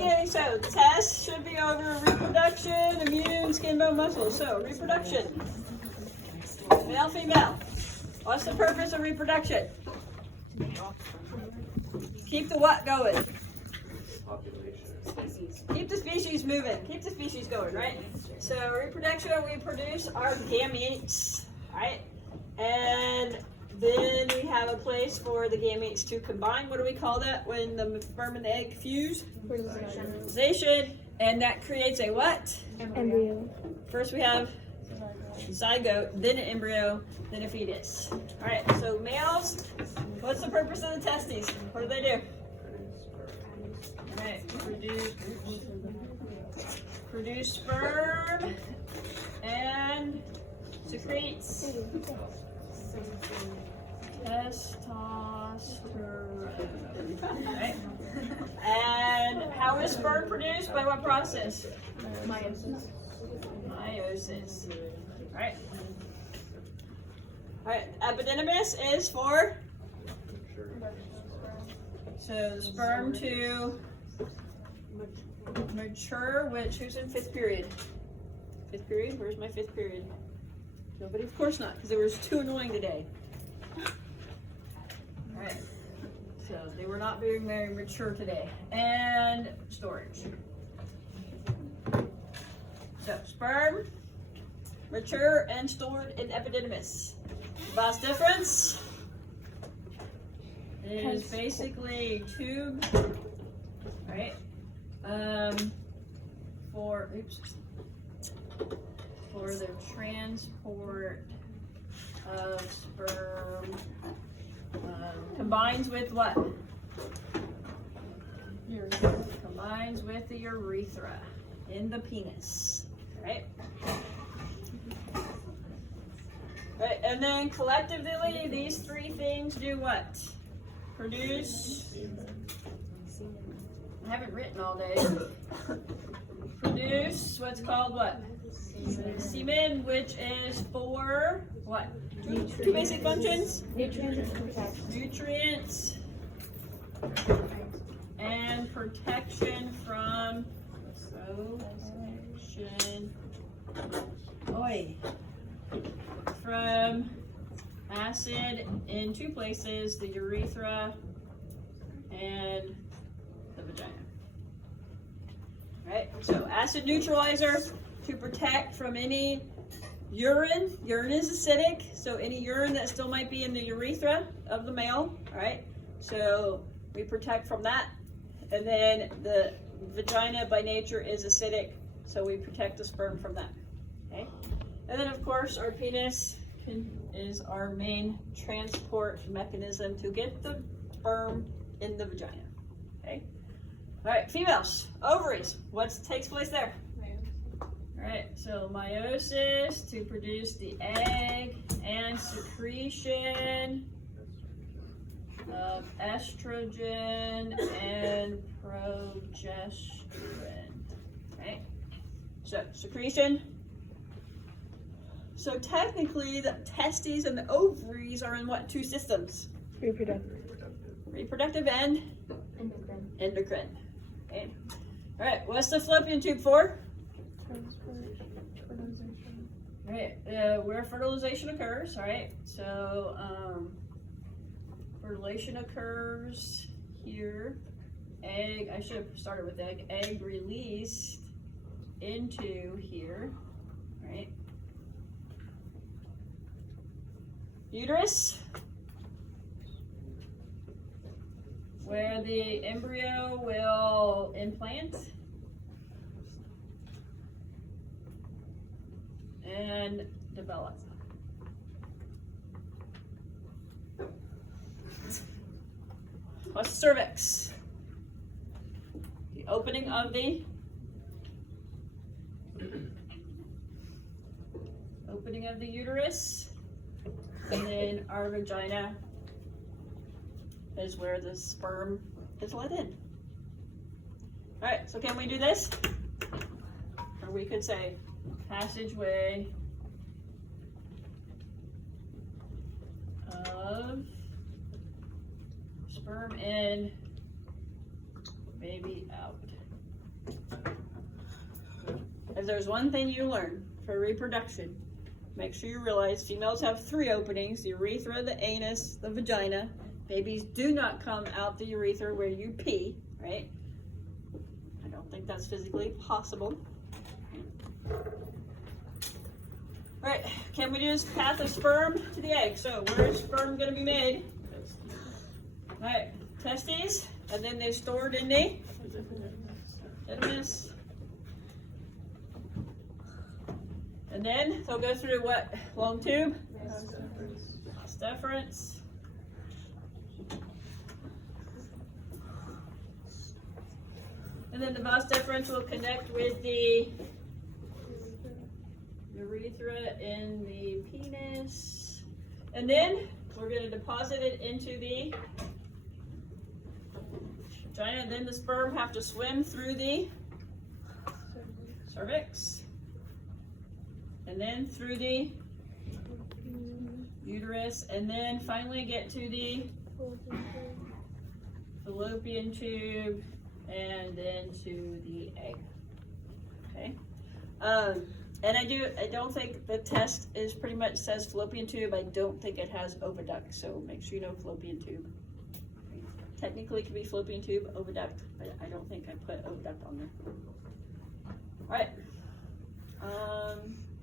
beginning, so test should be over reproduction, immune, skin, bone, muscle. So reproduction, male, female. What's the purpose of reproduction? Keep the what going? Keep the species moving. Keep the species going, right? So reproduction, we produce our gametes, right? And then we have a place for the gametes to combine. What do we call that when the sperm and the egg fuse? Fertilization. And that creates a what? Embryo. First we have zygote, then an embryo, then a fetus. All right, so males, what's the purpose of the testes? What do they do? All right, produce sperm and secretes testosterone. Right? And how is sperm produced? By what process? Meiosis. Meiosis. Right. Alright, epididymis is for? So the sperm to mature, which, who's in fifth period? Fifth period? Where's my fifth period? Nobody? Of course not, because they were too annoying today. Alright, so they were not being very mature today. And storage. So sperm, mature and stored in epididymis. The vast difference is basically tube, right? For the transport of sperm, combines with what? Combines with the urethra in the penis, right? Right, and then collectively, these three things do what? Produce. I haven't written all day. Produce what's called what? Semen, which is for what? Two basic functions? Nutrients and protection from from acid in two places, the urethra and the vagina. Right? So acid neutralizer to protect from any urine. Urine is acidic, so any urine that still might be in the urethra of the male, right? So we protect from that. And then the vagina by nature is acidic, so we protect the sperm from that. Okay? And then of course our penis is our main transport mechanism to get the sperm in the vagina. Okay? All right, females, ovaries, what takes place there? All right, so meiosis to produce the egg and secretion of estrogen and progesterone. Right? So secretion. So technically the testes and the ovaries are in what two systems? Reproductive and endocrine. Okay. All right, what's the fallopian tube for? All right, where fertilization occurs, all right? So fertilization occurs here. Egg, I should have started with egg. Egg released into here, right? Uterus, where the embryo will implant and develop. What's cervix? The opening of the uterus, and then our vagina is where the sperm is let in. All right, so can we do this? Or we could say passageway of sperm in, baby out. if there's one thing you learn for reproduction, make sure you realize females have 3 openings: the urethra, the anus, the vagina. Babies do not come out the urethra where you pee, right? I don't think that's physically possible. All right, can we just path the sperm to the egg? So where is sperm going to be made? All right, testes, and then they're stored in the epididymis. And then they'll go through what long tube? Vas deferens. And then the vas deferens will connect with the urethra in the penis. And then we're going to deposit it into the vagina. And then the sperm have to swim through the cervix. And then through the uterus. And then finally get to the fallopian tube. And then to the egg. Okay. And I don't think the test is pretty much says fallopian tube. I don't think it has oviduct, so make sure you know fallopian tube. Technically it could be fallopian tube, oviduct, but I don't think I put oviduct on there. Alright.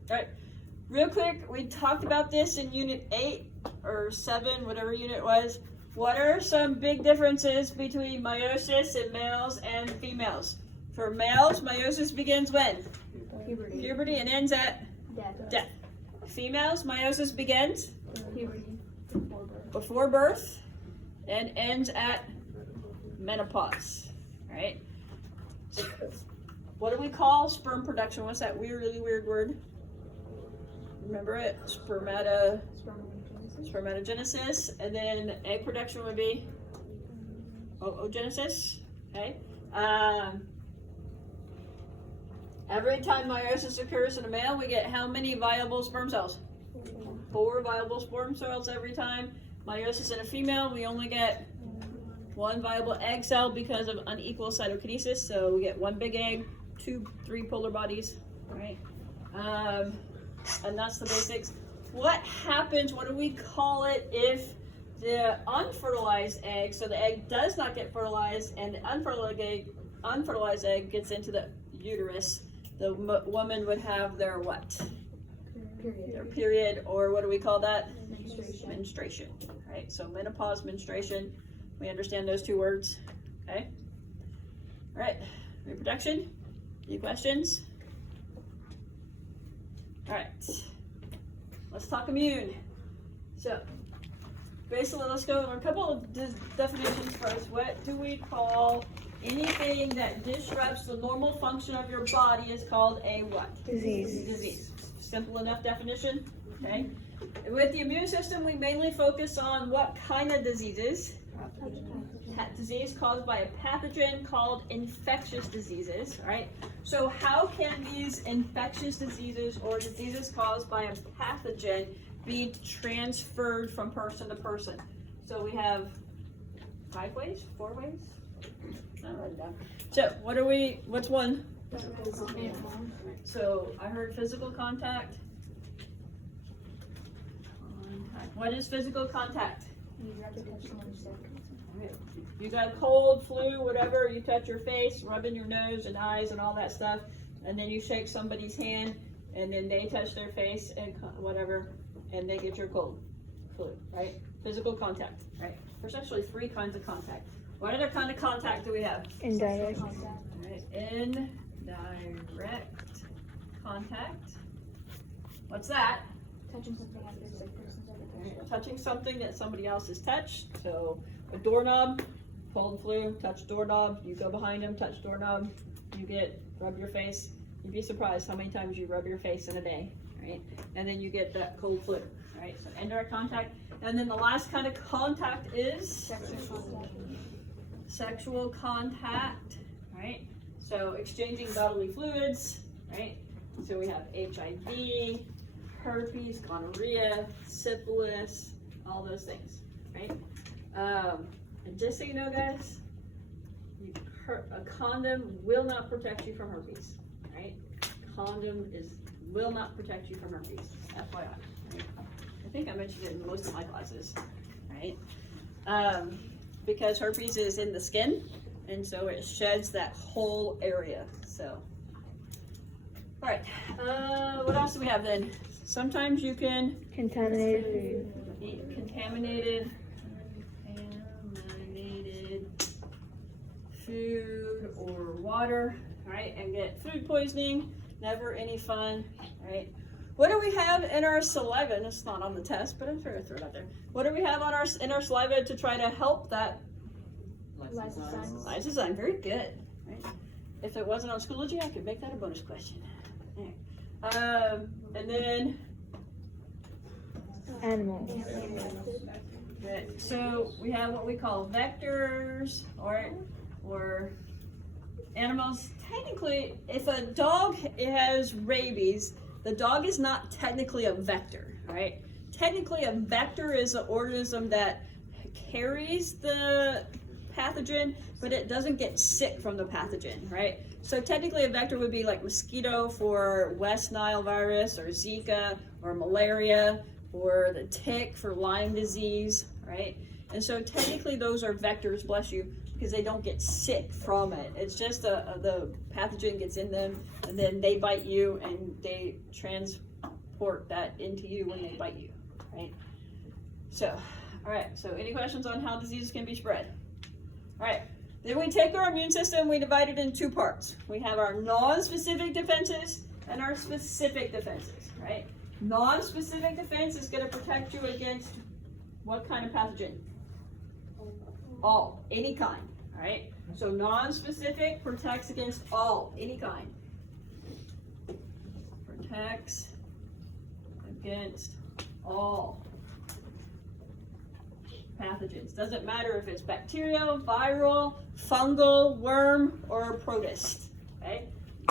Alright. Real quick, we talked about this in unit 8 or 7, whatever unit it was. What are some big differences between meiosis in males and females? For males, meiosis begins when? Puberty and ends at? Death. Females, meiosis begins? Before birth and ends at menopause. Right? What do we call sperm production? What's that really weird word? Remember it? Spermatogenesis, and then egg production would be oogenesis. Okay. Every time meiosis occurs in a male, we get how many viable sperm cells? 4 viable sperm cells every time. Meiosis in a female, we only get 1 viable egg cell because of unequal cytokinesis. So we get 1 big egg, 3 polar bodies, right? And that's the basics. What happens, what do we call it, if the unfertilized egg, so the egg does not get fertilized, and the unfertilized egg gets into the uterus? The woman would have their what? Their period, or what do we call that? Menstruation. Right, so menopause, menstruation. We understand those 2 words, okay? All right, reproduction. Any questions? All right. Let's talk immune. So, basically, let's go over a couple of definitions first. What do we call anything that disrupts the normal function of your body is called a what? Disease. Simple enough definition, okay? With the immune system, we mainly focus on what kind of diseases? Disease caused by a pathogen called infectious diseases, right? So how can these infectious diseases or diseases caused by a pathogen be transferred from person to person? So we have 5 ways, 4 ways? I don't write it down. So what's one? So I heard physical contact. What is physical contact? You got cold, flu, whatever, you touch your face, rubbing your nose and eyes and all that stuff, and then you shake somebody's hand, and then they touch their face and whatever, and they get your cold, flu, right? Physical contact, right? There's actually 3 kinds of contact. What other kind of contact do we have? Indirect. Right. Indirect contact. What's that? Touching something that somebody else has touched. So a doorknob, cold flu, touch doorknob, you go behind them, touch doorknob, rub your face. You'd be surprised how many times you rub your face in a day, right? And then you get that cold flu, right? So indirect contact. And then the last kind of contact is sexual contact, right? So exchanging bodily fluids, right? So we have HIV, herpes, gonorrhea, syphilis, all those things, right? And just so you know, guys, a condom will not protect you from herpes, right? condom will not protect you from herpes, FYI. Right? I think I mentioned it in most of my classes, right? Because herpes is in the skin, and so it sheds that whole area, so. All right, what else do we have then? Sometimes you can Contaminated food. eat contaminated food or water, right, and get food poisoning. Never any fun, right? What do we have in our saliva? And it's not on the test, but I'm sure I throw it out there. What do we have on in our saliva to try to help that? Lysozyme. Very good. Right? If it wasn't on Schoology, I could make that a bonus question. Right. And then Animals. good. So we have what we call vectors, or animals. Technically, if a dog has rabies, the dog is not technically a vector, right? Technically, a vector is an organism that carries the pathogen, but it doesn't get sick from the pathogen, right? So technically, a vector would be like mosquito for West Nile virus, or Zika, or malaria, or the tick for Lyme disease, right? And so technically, those are vectors, bless you, because they don't get sick from it. It's just the pathogen gets in them, and then they bite you, and they transport that into you when they bite you, right? So, all right, so any questions on how diseases can be spread? All right, then we take our immune system, we divide it in two parts. We have our non-specific defenses and our specific defenses, right? Non-specific defense is gonna protect you against what kind of pathogen? All, any kind, all right? So non-specific protects against all, any kind. Protects against all pathogens. Doesn't matter if it's bacterial, viral, fungal, worm, or protist, okay?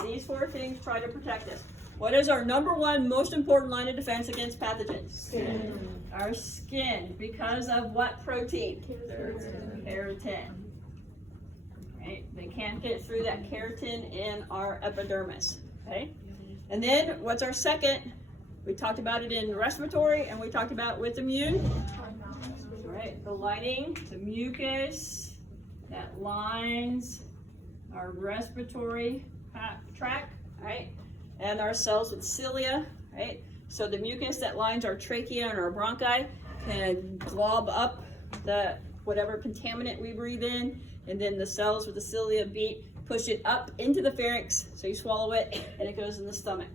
These four things try to protect us. What is our number one most important line of defense against pathogens? Skin. Our skin, because of what protein? Keratin. Right? They can't get through that keratin in our epidermis. Okay? And then what's our second? We talked about it in respiratory, and we talked about with immune. Right? The lining, the mucus that lines our respiratory tract, right? And our cells with cilia, right? So the mucus that lines our trachea and our bronchi can glob up the whatever contaminant we breathe in, and then the cells with the cilia push it up into the pharynx, so you swallow it, and it goes in the stomach,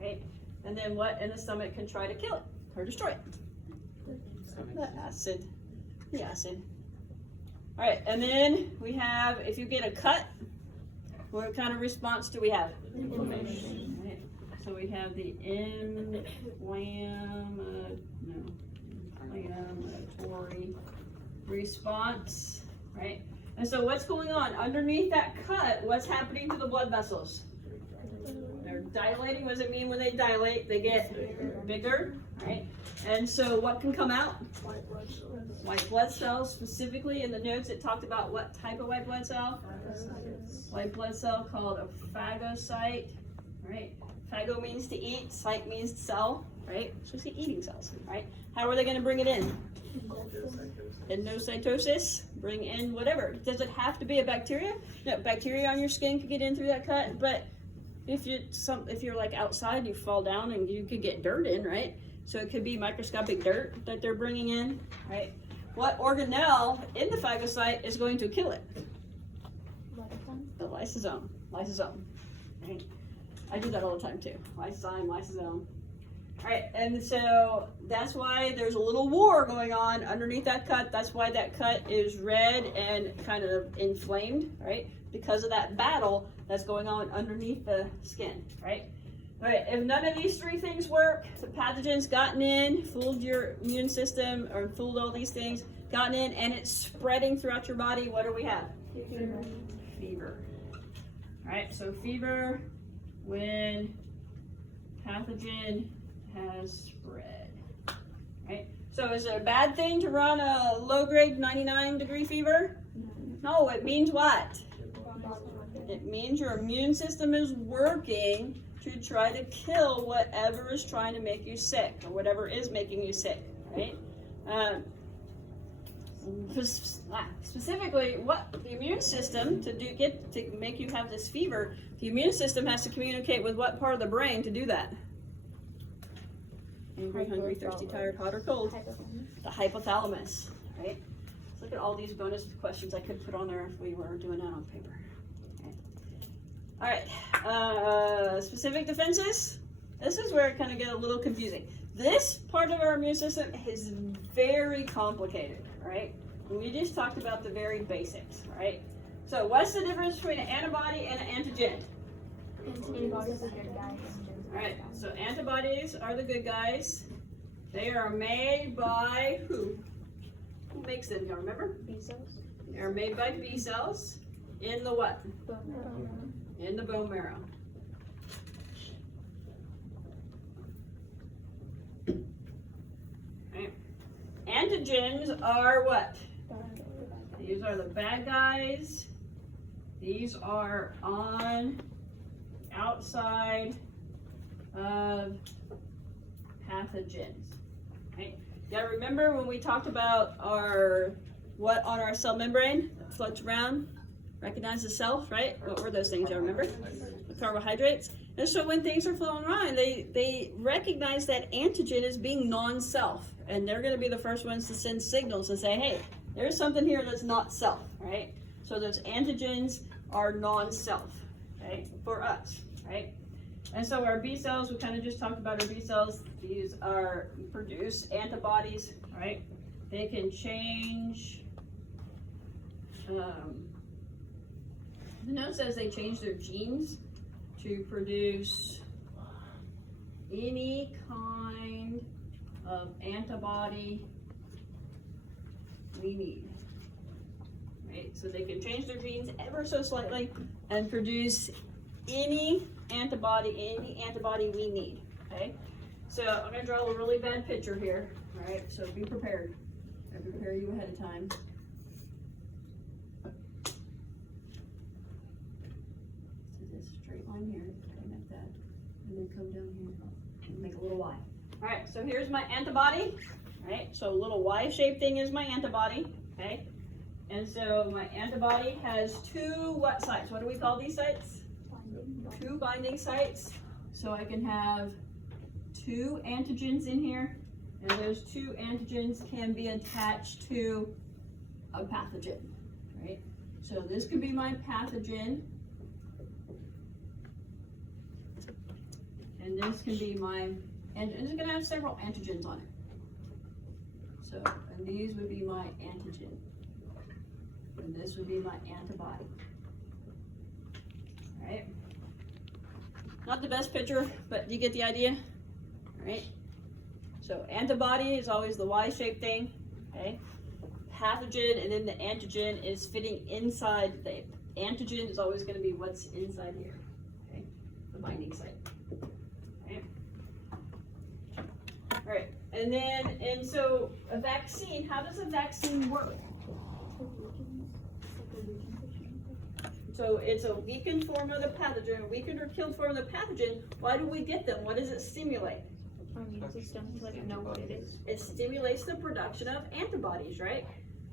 right? And then what in the stomach can try to kill it or destroy it? The acid. All right, and then we have, if you get a cut, what kind of response do we have? Inflammation. Right? So we have the inflammatory response, right? And so what's going on? Underneath that cut, what's happening to the blood vessels? They're dilating. What does it mean when they dilate? They get bigger, right? And so what can come out? White blood cells. Specifically in the notes it talked about what type of white blood cell? White blood cell called a phagocyte, right? Phago means to eat, cyte means cell, right? So it's the eating cells, right? How are they going to bring it in? Endocytosis, bring in whatever. Does it have to be a bacteria? No, bacteria on your skin could get in through that cut, but if you're like outside, you fall down and you could get dirt in, right? So it could be microscopic dirt that they're bringing in, right? What organelle in the phagocyte is going to kill it? The lysosome. Right? I do that all the time too. Lysosome. All right, and so that's why there's a little war going on underneath that cut. That's why that cut is red and kind of inflamed, right? Because of that battle that's going on underneath the skin, right? All right, if none of these three things work, the pathogen's gotten in, fooled your immune system, or fooled all these things, gotten in, and it's spreading throughout your body, what do we have? Fever. All right, so fever when pathogen has spread, right? So is it a bad thing to run a low-grade 99-degree fever? No, it means what? It means your immune system is working to try to kill whatever is trying to make you sick or whatever is making you sick, right? Specifically, what the immune system to make you have this fever, the immune system has to communicate with what part of the brain to do that? Angry, hungry, thirsty, tired, hot, or cold? The hypothalamus, right? Let's look at all these bonus questions I could put on there if we were doing that on paper. Okay. All right, specific defenses. This is where it kind of gets a little confusing. This part of our immune system is very complicated, right? We just talked about the very basics, right? So what's the difference between an antibody and an antigen? Antibodies are good guys. All right, so antibodies are the good guys. They are made by who? Who makes them? Do you remember? B cells. They are made by B cells in the what? Bone marrow. In the bone marrow. Right. Antigens are what? These are the bad guys. These are on outside of pathogens. Right? Yeah, remember when we talked about what on our cell membrane floats around, recognize the self, right? What were those things? You remember? The carbohydrates. And so when things are flowing around, they recognize that antigen as being non-self, and they're going to be the first ones to send signals and say, hey, there's something here that's not self, right? So those antigens are non-self, right, for us, right? And so our B cells, we kind of just talked about our B cells. These produce antibodies, right? They can change. The note says they change their genes to produce any kind of antibody we need, right? So they can change their genes ever so slightly and produce any antibody we need, okay? So I'm gonna draw a really bad picture here, all right? So be prepared. I prepare you ahead of time. So this straight line here, connect that, and then come down here and make a little Y. All right, so here's my antibody, right? So a little Y-shaped thing is my antibody, okay? And so my antibody has two what sites? What do we call these sites? Two binding sites. So I can have two antigens in here, and those two antigens can be attached to a pathogen, right? So this could be my pathogen, and this can be my, and it's gonna have several antigens on it. So, and these would be my antigen, and this would be my antibody, all right? Not the best picture, but you get the idea, all right? So antibody is always the Y-shaped thing, okay? Pathogen, and then the antigen is fitting inside. The antigen is always going to be what's inside here, okay? The binding site, okay? All right, and so a vaccine, how does a vaccine work? So it's a weakened form of the pathogen, a weakened or killed form of the pathogen. Why do we get them? What does it stimulate? Our immune system to let it know what it is. It stimulates the production of antibodies, right?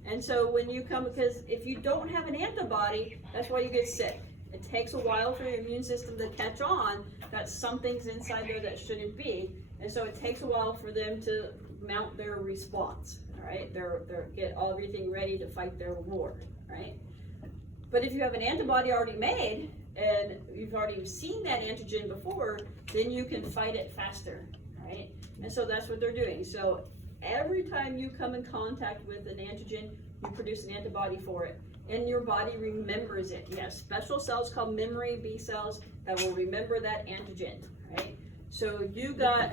And so when you come, because if you don't have an antibody, that's why you get sick. It takes a while for your immune system to catch on that something's inside there that shouldn't be. And so it takes a while for them to mount their response, all right? They're get everything ready to fight their war, right? But if you have an antibody already made and you've already seen that antigen before, then you can fight it faster, right? And so that's what they're doing. So every time you come in contact with an antigen, you produce an antibody for it, and your body remembers it. You have special cells called memory B cells that will remember that antigen, right? So you got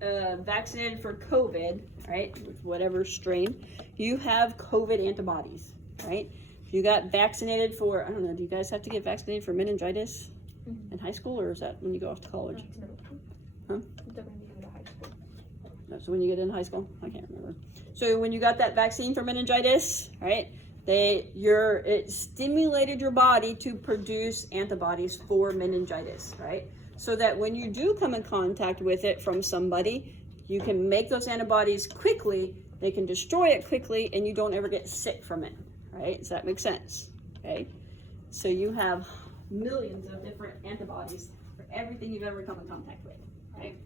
vaccinated for COVID, right? Whatever strain, you have COVID antibodies, right? You got vaccinated for, I don't know, do you guys have to get vaccinated for meningitis in high school, or is that when you go off to college? Huh? So when you get in high school? I can't remember. So when you got that vaccine for meningitis, right, it stimulated your body to produce antibodies for meningitis, right? so that when you do come in contact with it from somebody, you can make those antibodies quickly, they can destroy it quickly, and you don't ever get sick from it, right? Does that make sense? Okay, so you have millions of different antibodies for everything you've ever come in contact with, right?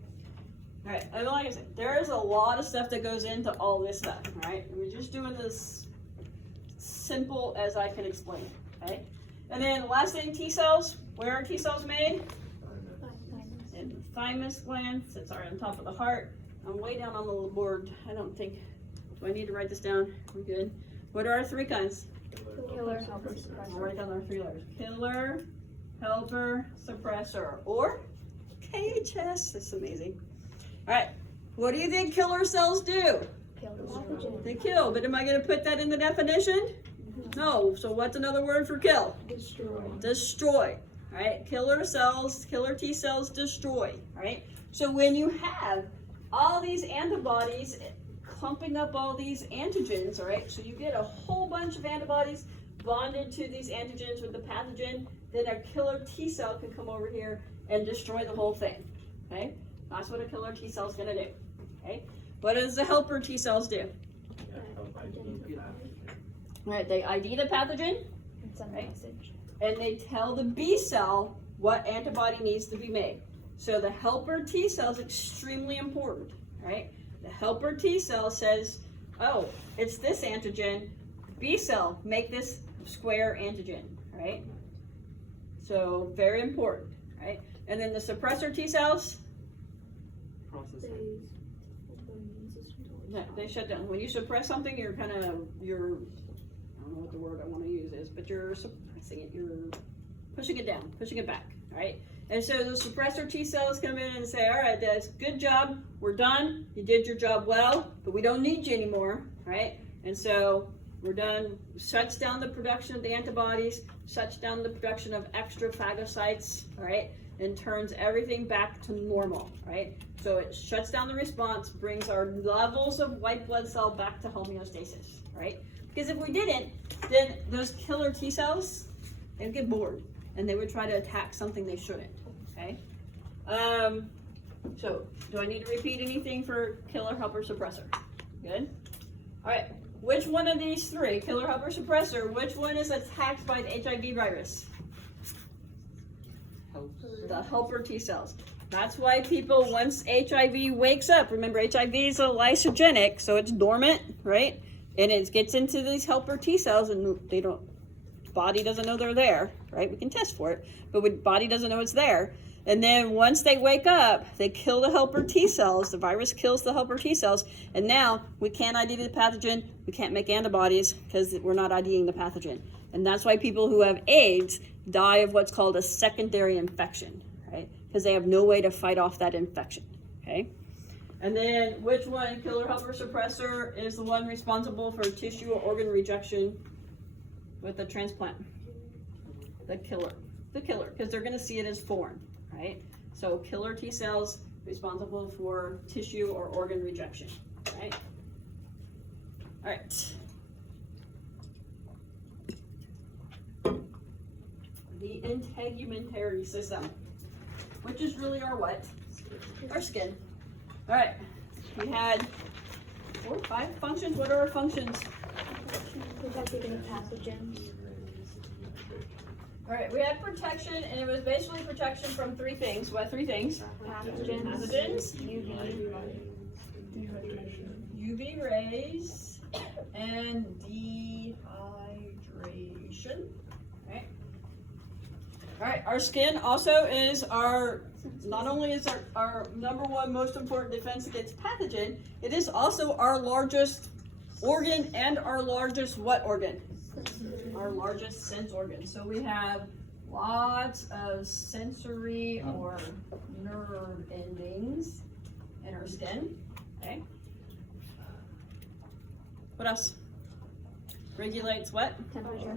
All right, and like I said, there is a lot of stuff that goes into all this stuff, right? We're just doing this simple as I can explain it, okay? And then the last thing, T cells. Where are T cells made? In the thymus gland, sits on top of the heart. I'm way down on the little board. I don't think, do I need to write this down? We're good. What are our three kinds? Killer, helper, I'll suppressor. write down our three letters. Killer, helper, suppressor, or KHS. That's amazing. All right, what do you think killer cells do? Kill the pathogen. They kill, but am I going to put that in the definition? No, so what's another word for kill? Destroy. Destroy, right? Killer cells, killer T cells destroy, right? So when you have all these antibodies clumping up all these antigens, all right? So you get a whole bunch of antibodies bonded to these antigens with the pathogen, then a killer T cell can come over here and destroy the whole thing, okay? That's what a killer T cell is going to do, okay? What does the helper T cells do? All right, they ID the pathogen, And send a Right. message. and they tell the B cell what antibody needs to be made. So the helper T cell is extremely important, right? The helper T cell says, oh, it's this antigen. B cell, make this square antigen, right? So very important, right? And then the suppressor T cells, they shut down. When you suppress something, you're I don't know what the word I want to use is, but you're suppressing it. You're pushing it down, pushing it back, right? And so the suppressor T cells come in and say, all right, that's good job. We're done. You did your job well, but we don't need you anymore, right? And so we're done. Shuts down the production of the antibodies, shuts down the production of extra phagocytes, all right? And turns everything back to normal, right? So it shuts down the response, brings our levels of white blood cell back to homeostasis, right? Because if we didn't, then those killer T cells, they'd get bored and they would try to attack something they shouldn't, okay? So do I need to repeat anything for killer, helper, suppressor? Good. All right, which one of these three, killer, helper, suppressor, which one is attacked by the HIV virus? The helper T cells. That's why people, once HIV wakes up, remember HIV is a lysogenic, so it's dormant, right? And it gets into these helper T cells and body doesn't know they're there, right? We can test for it, but body doesn't know it's there. And then once they wake up, they kill the helper T cells. The virus kills the helper T cells. And now we can't ID the pathogen. We can't make antibodies because we're not IDing the pathogen. And that's why people who have AIDS die of what's called a secondary infection, right? Because they have no way to fight off that infection, okay? And then which one, killer, helper, suppressor, is the one responsible for tissue or organ rejection with the transplant? The killer, because they're gonna see it as foreign, right? So killer T cells responsible for tissue or organ rejection, right? All right. The integumentary system, which is really our what? Our skin. All right, we had 4 or 5 functions. What are our functions? Protecting any pathogens. All right, we had protection, and it was basically protection from 3 things. What 3 things? Pathogens, UV rays, and dehydration. Right. All right, our skin also is not only is our number 1 most important defense against pathogen, it is also our largest organ and our largest what organ? Our largest sense organ. So we have lots of sensory or nerve endings in our skin, okay? What else? Regulates what? Temperature.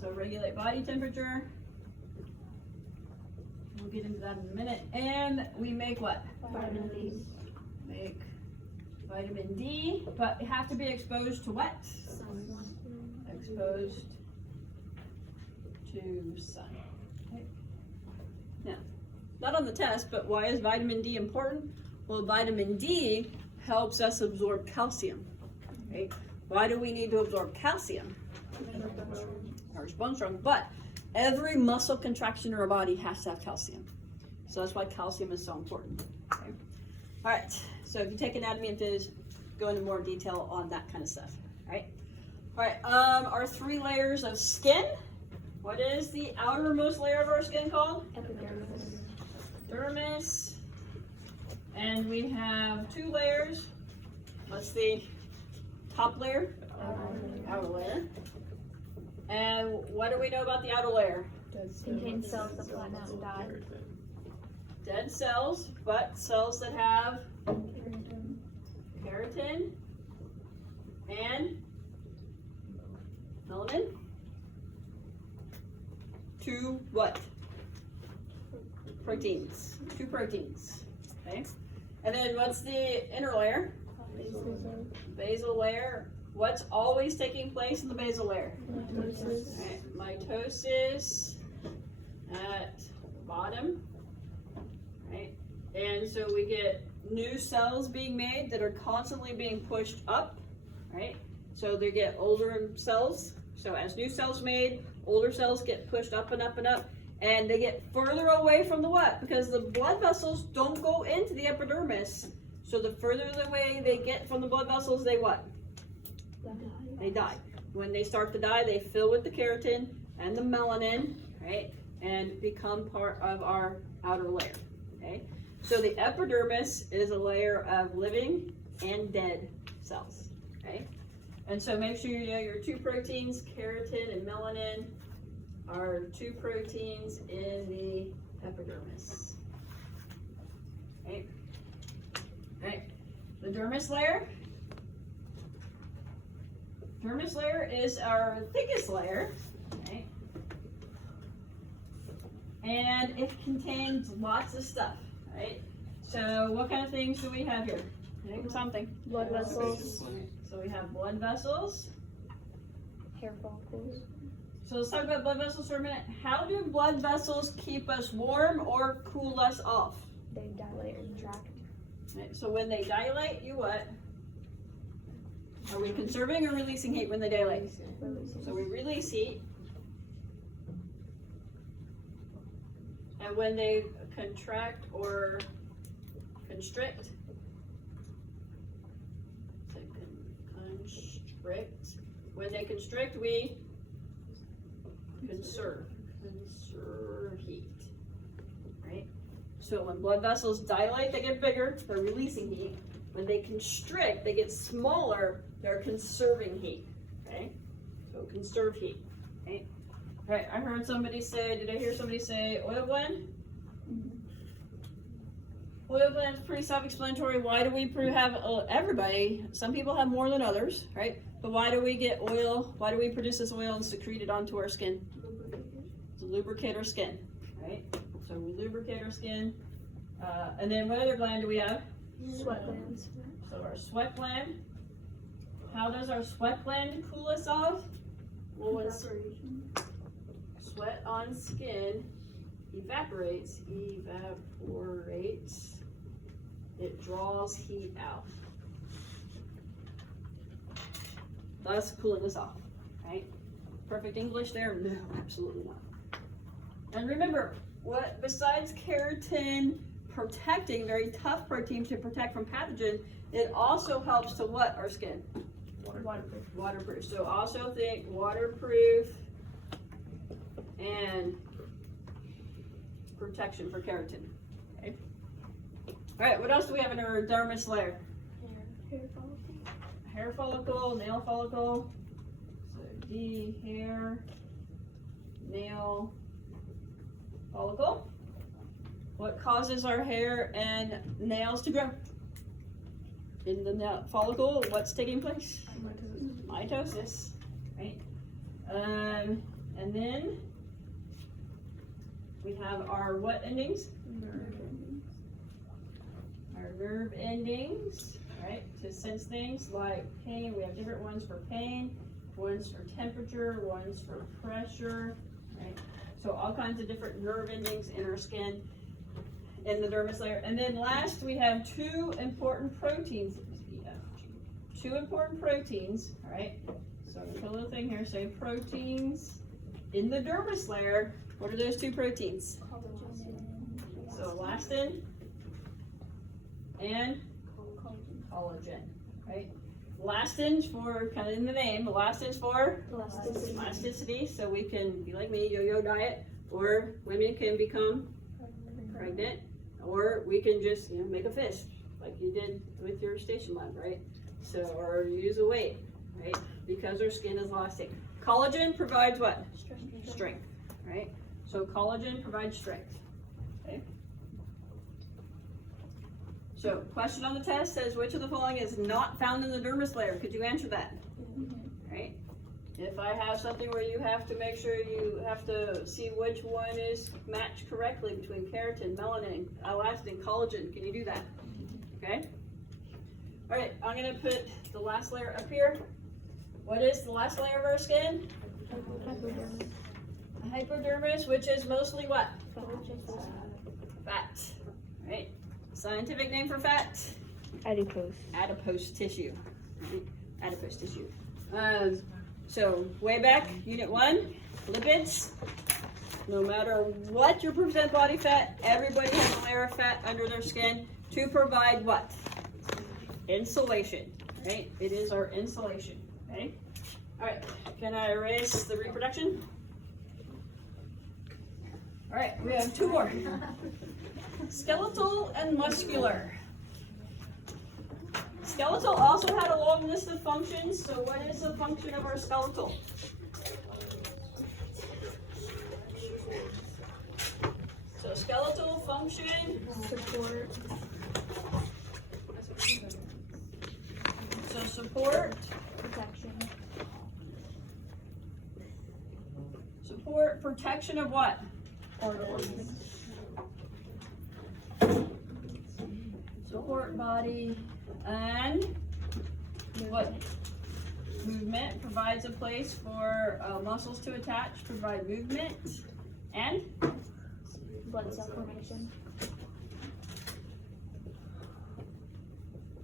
So regulate body temperature. We'll get into that in a minute. And we make what? Vitamin D. Make vitamin D, but have to be exposed to what? Exposed to sun. Okay. Now, not on the test, but why is vitamin D important? Well, vitamin D helps us absorb calcium, right? Why do we need to absorb calcium? Our bone strong, but every muscle contraction in our body has to have calcium. So that's why calcium is so important. Okay? All right, so if you take anatomy and phys, go into more detail on that kind of stuff. All right, our 3 layers of skin. What is the outermost layer of our skin called? Epidermis. Dermis. And we have 2 layers. What's the top layer? Outer layer. And what do we know about the outer layer? Contains cells that flatten out and die. Dead cells, but cells that have keratin and melanin. 2 what? Proteins. 2 proteins. Okay. And then what's the inner layer? Basal layer. What's always taking place in the basal layer? Mitosis. Right. Mitosis at the bottom. Right. And so we get new cells being made that are constantly being pushed up. Right. So they get older cells. So as new cells made, older cells get pushed up and up and up. And they get further away from the what? Because the blood vessels don't go into the epidermis. So the further away they get from the blood vessels, they what? They die. When they start to die, they fill with the keratin and the melanin, right? And become part of our outer layer, okay? So the epidermis is a layer of living and dead cells, okay? And so make sure you know your 2 proteins, keratin and melanin, are 2 proteins in the epidermis. Okay. Okay. The dermis layer. Dermis layer is our thickest layer. Okay. And it contains lots of stuff. Right. So what kind of things do we have here? Name something. Blood vessels. So we have blood vessels. Hair follicles. So let's talk about blood vessels for a minute. How do blood vessels keep us warm or cool us off? They dilate and contract. Right, so when they dilate, you what? Are we conserving or releasing heat when they dilate? So we release heat. And when they contract or constrict, when they constrict, we conserve heat, right? So when blood vessels dilate, they get bigger, they're releasing heat. When they constrict, they get smaller, they're conserving heat, okay? So conserve heat, okay? All right, I heard somebody say, did I hear somebody say oil blend? Oil blend is pretty self-explanatory. Why do we have, everybody, some people have more than others, right? But why do we get oil? Why do we produce this oil and secrete it onto our skin? To lubricate our skin, right? So we lubricate our skin. And then what other gland do we have? Sweat glands. So our sweat gland. How does our sweat gland cool us off? Well, when sweat on skin evaporates, it draws heat out. Thus cooling us off, right? Perfect English there? No, absolutely not. And remember, what besides keratin protecting, very tough protein to protect from pathogen, it also helps to what our skin? Waterproof. Waterproof. So also think waterproof and protection for keratin. Okay. All right, what else do we have in our dermis layer? Hair follicle. Hair follicle, nail follicle. So D, hair, nail, follicle. What causes our hair and nails to grow? In the nail follicle, what's taking place? Mitosis, right? And then we have our what endings? Our nerve endings, right? To sense things like pain. We have different ones for pain, ones for temperature, ones for pressure, right? So all kinds of different nerve endings in our skin. in the dermis layer. And then last, we have two important proteins. Two important proteins, all right? So I'm gonna put a little thing here, say proteins in the dermis layer. What are those two proteins? So elastin and collagen, right? Elastin's for, kind of in the name, elastin's for elasticity, so we can be like me, yo-yo diet, or women can become pregnant, or we can just, make a fist, like you did with your station lab, right? So, or use a weight, right? Because our skin is elastic. Collagen provides what? Strength, right? So collagen provides strength, okay? So, question on the test says, which of the following is not found in the dermis layer? Could you answer that? Right? If I have something where you have to make sure you have to see which one is matched correctly between keratin, melanin, elastin, collagen, can you do that? Okay? All right, I'm gonna put the last layer up here. What is the last layer of our skin? Hypodermis, which is mostly what? Fat, right? Scientific name for fat? Adipose. Adipose tissue, right? Adipose tissue. So way back, unit 1, lipids. No matter what your percent body fat, everybody has a layer of fat under their skin to provide what? Insulation, right? It is our insulation, okay? All right, can I erase the reproduction? All right, we have 2 more. Skeletal and muscular. Skeletal also had a long list of functions, so what is the function of our skeletal? So skeletal function. Support. So support. Protection. Support, protection of what? Organs. Support body and what? Movement, provides a place for muscles to attach, provide movement, and Blood cell formation.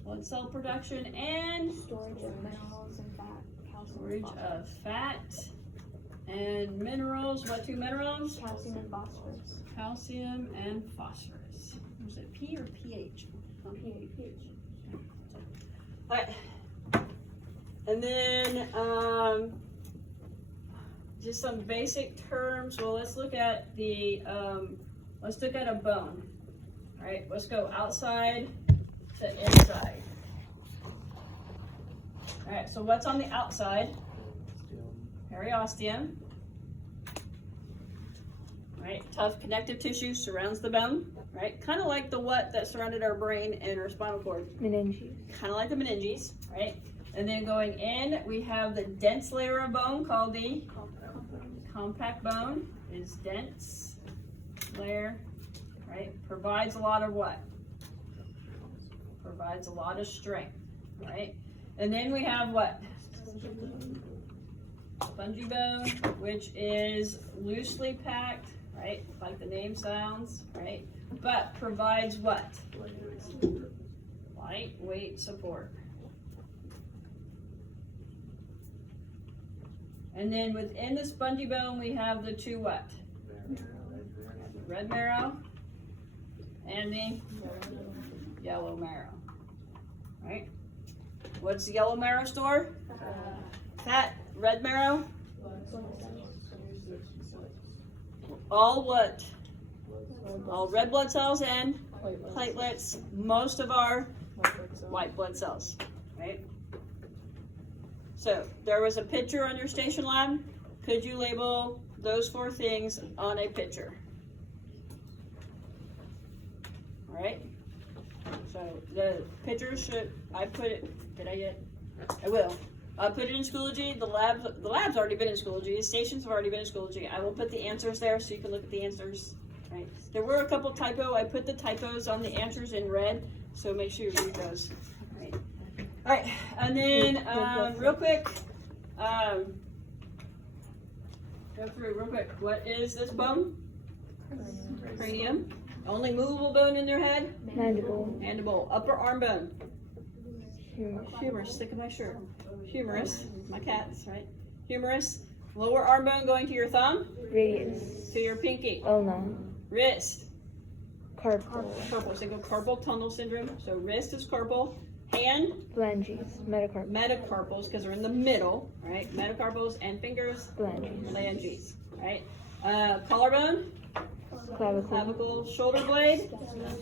blood cell production and Storage of minerals and fat. Calcium. storage of fat and minerals. What 2 minerals? Calcium and phosphorus. Calcium and phosphorus. Was it P or pH? pH. Alright. And then just some basic terms. Well, let's look at the a bone. Alright, let's go outside to inside. Alright, so what's on the outside? Periosteum. Right, tough connective tissue surrounds the bone, right? Kind of like the what that surrounded our brain and our spinal cord. Meninges. Kind of like the meninges, right? And then going in, we have the dense layer of bone called the compact bone. Is dense layer, right? Provides a lot of what? Provides a lot of strength, right? And then we have what? Spongy bone, which is loosely packed, right? Like the name sounds, right? But provides what? Lightweight support. And then within the spongy bone, we have the 2 what? Red marrow and the yellow marrow, right? What's the yellow marrow store? Fat. Red marrow? All what? All red blood cells and platelets. Most of our white blood cells, right? So there was a picture on your station lab. Could you label those 4 things on a picture? All right. So the picture should, I put it, did I yet? I will. I'll put it in Schoology. The lab's already been in Schoology. The stations have already been in Schoology. I will put the answers there so you can look at the answers. Right. There were a couple typos. I put the typos on the answers in red, so make sure you read those. Right. All right, and then real quick, go through real quick. What is this bone? Cranium. Only movable bone in their head? Mandible. Mandible. Upper arm bone? Humerus. Humerus. Stick in my shirt. Humerus. My cat's, right? Humerus. Lower arm bone going to your thumb? Radius. To your pinky. Ulna. Wrist. Carpal. Carpal. So go carpal tunnel syndrome. So wrist is carpal. Hand? Phalanges. Metacarpal. Metacarpals, because they're in the middle, right? Metacarpals. And fingers? Phalanges. Phalanges, right? Collarbone? Clavicle. Clavicle. Shoulder blade?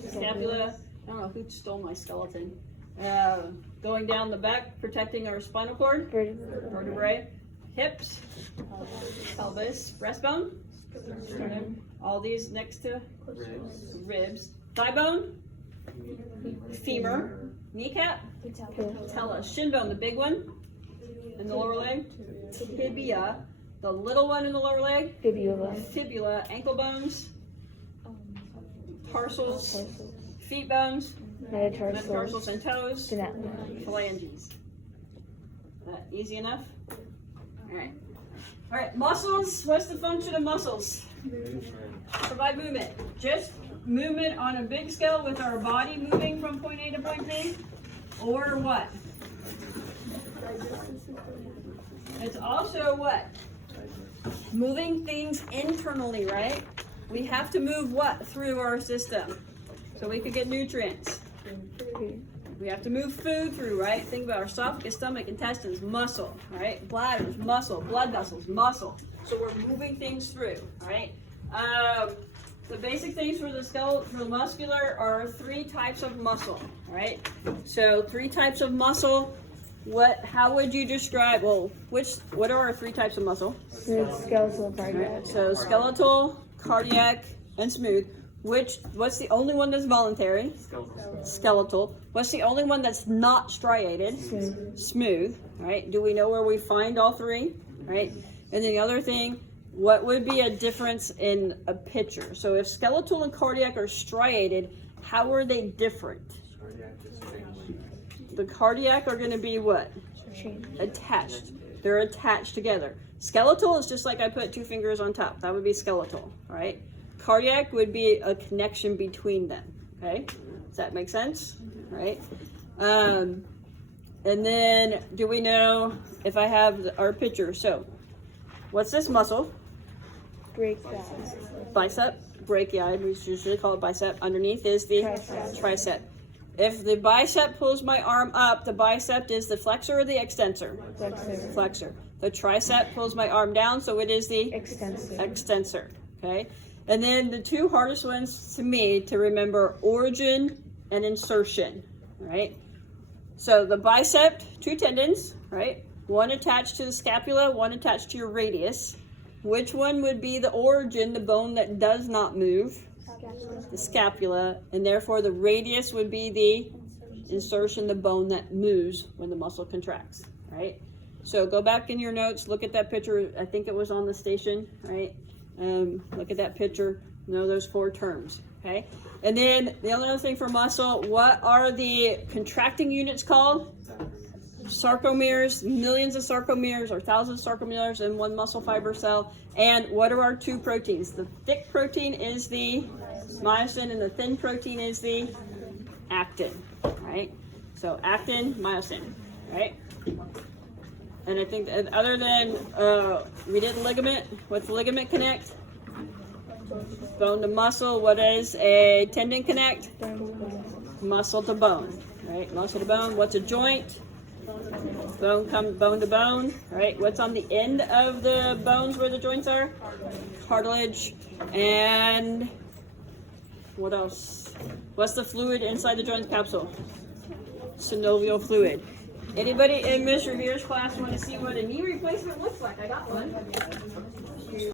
Scapula. I don't know who stole my skeleton. Going down the back, protecting our spinal cord. Vertebrae. Hips. Pelvis. Breastbone. Sternum. All these next to ribs. Thigh bone. Femur. Kneecap. Patella. Shin bone, the big one in the lower leg. Tibia. The little one in the lower leg. Fibula. Fibula. Ankle bones. Tarsals. Feet bones. Metatarsals and toes. Stenators. Phalanges. Easy enough? Alright. Alright, muscles. What's the function of muscles? Provide movement. Just movement on a big scale with our body moving from point A to point B? Or what? It's also what? Moving things internally, right? We have to move what through our system? So we could get nutrients. We have to move food through, right? Think about our esophagus, stomach, intestines, muscle, right? Bladders, muscle, blood vessels, muscle. So we're moving things through, right? The basic things for the skeletal, for the muscular, are 3 types of muscle, right? So 3 types of muscle. How would you describe? Well, what are our 3 types of muscle? Smooth, skeletal, cardiac. Right, so skeletal, cardiac, and smooth. What's the only one that's voluntary? Skeletal. What's the only one that's not striated? Smooth. Right? Do we know where we find all 3? Right? And then the other thing, what would be a difference in a picture? So if skeletal and cardiac are striated, how are they different? The cardiac are going to be what? Attached. They're attached together. Skeletal is just like I put 2 fingers on top. That would be skeletal, right? Cardiac would be a connection between them, okay? Does that make sense? Right? And then, do we know if I have our picture? So, what's this muscle? Bicep. Brachii, we usually call it bicep. Underneath is the tricep. If the bicep pulls my arm up, the bicep is the flexor or the extensor? Flexor. The tricep pulls my arm down, so it is the extensor. Okay? And then the 2 hardest ones to me to remember, origin and insertion, right? So the bicep, 2 tendons, right? One attached to the scapula, one attached to your radius. Which one would be the origin, the bone that does not move? The scapula, and therefore the radius would be the insertion, the bone that moves when the muscle contracts, right? So go back in your notes, look at that picture. I think it was on the station, right? Look at that picture, know those 4 terms, okay? And then the other thing for muscle, what are the contracting units called? Sarcomeres, millions of sarcomeres or thousands of sarcomeres in one muscle fiber cell. And what are our 2 proteins? The thick protein is the myosin and the thin protein is the actin, right? So actin, myosin, right? And I think that other than, we did ligament. What's ligament connect? Bone to muscle. What is a tendon connect? Muscle to bone, right? Muscle to bone. What's a joint? Bone to bone, right? What's on the end of the bones where the joints are? Cartilage. And what else? What's the fluid inside the joint capsule? Synovial fluid. Anybody in Mr. Revere's class want to see what a knee replacement looks like? I got one.